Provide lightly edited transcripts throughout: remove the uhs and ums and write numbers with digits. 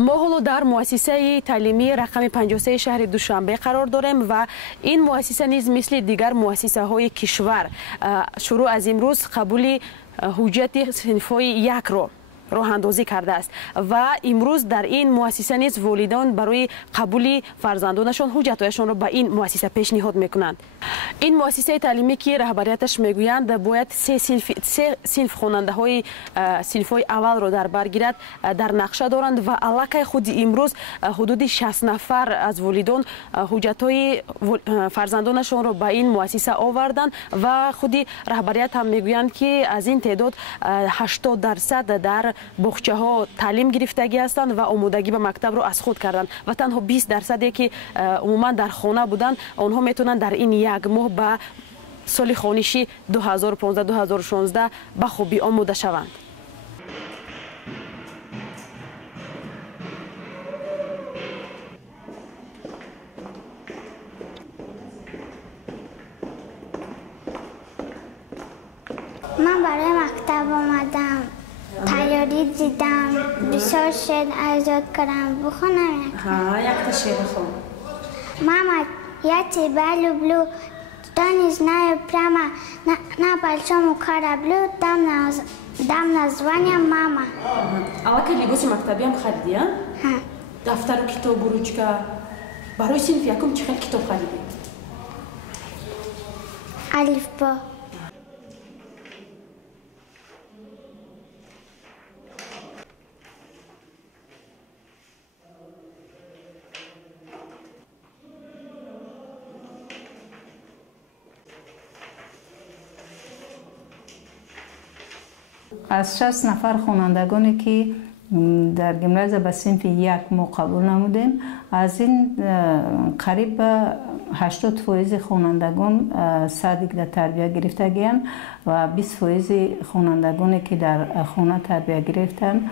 ما حالا در مؤسسه تعلیمی رقم 53 شهر دوشنبه قرار داریم و این مؤسسه نیز مثل دیگر مؤسسه های کشور شروع از امروز قبول حجت صنف‌های یک رو راه اندازی کرده است و امروز در این مؤسسه نیز والدان برای قبول فرزندانشان حجت‌هایشان را به این مؤسسه پیشنهاد میکنند. این مؤسسه تعلیمی که رهبریتش میگویند باید سه صنف خواننده های صنف‌های اول را در بر گیرد در نقشه دارند و علاقه خود امروز حدود 60 نفر از والدان حجت‌های فرزندانشان را به این مؤسسه آوردند و خود رهبریت هم میگویند که از این تعداد 80% در باغچه ها تعلیم گرفتگی هستند و آمادگی به مکتب رو از خود کردند و تنها 20% که عموما در خانه بودند آنها میتونن در این یک ماه به سال خوانشی 2015-2016 به خوبی آماده شوند. من برای مکتب آمدم، تیاری دیدم، بسیار شعر ایجاد کردم. بخونم یک تا شعر بخون. Mama, ja ti belju blu, to ni znaju prema na большому кораблю, дам название мама. Алака либоси мактаби ҳам харидия? Ҳа. Дафтару китобу ручка. Барои синфи якум чӣ хел китоб хариди? Алифбо. از 60 نفر خوانندگانی که در گیمنازیا به صنف یک ما قبول نمودیم، از این قریب به 80% خوانندگان صدیق در تربیه گرفتگی‌اند و 20% خوانندگانی که در خانه تربیه گرفتند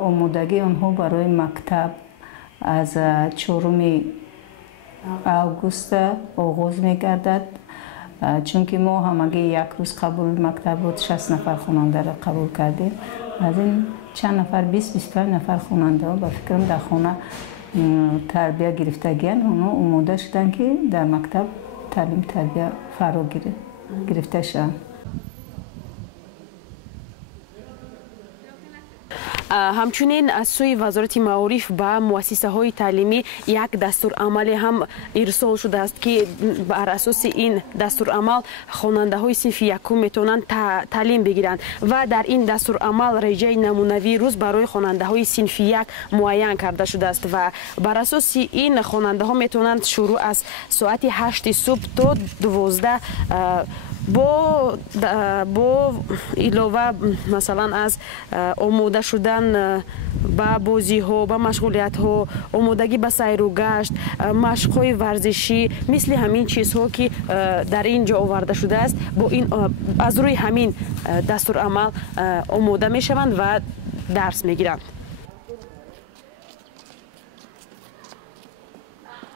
آمادگی آنها برای مکتب از 4 آگوست آغاز می‌گردد. چون که ما همگی یک روز قبول مکتب بود 60 نفر خواننده را قبول کردیم. از این چند نفر 20-25 نفر خواننده ها به فکرم در خانه تربیه گرفتگی‌اند، اونا آماده شدن که در مکتب تعلیم تربیه فرا گرفته شدن. همچنین از سوی وزارت معارف به مؤسسه های تعلیمی یک دستورالعمل هم ارسال شده است که بر اساس این دستورالعمل خواننده های صنف یکم میتونن تعلیم بگیرند و در این دستورالعمل رجه نمونوی روز برای خواننده های صنف یک معین کرده شده است و بر اساس این خواننده ها میتونند شروع از ساعت 8 صبح تا 12 با علاوه مثلا از آماده شدن به بازی ها، به مشغولیت ها، آمادگی به سیر و گشت، مشق های ورزشی مثل همین چیزها که در اینجا آورده شده است با این از روی همین دستورالعمل آماده می شوند و درس می گیرند.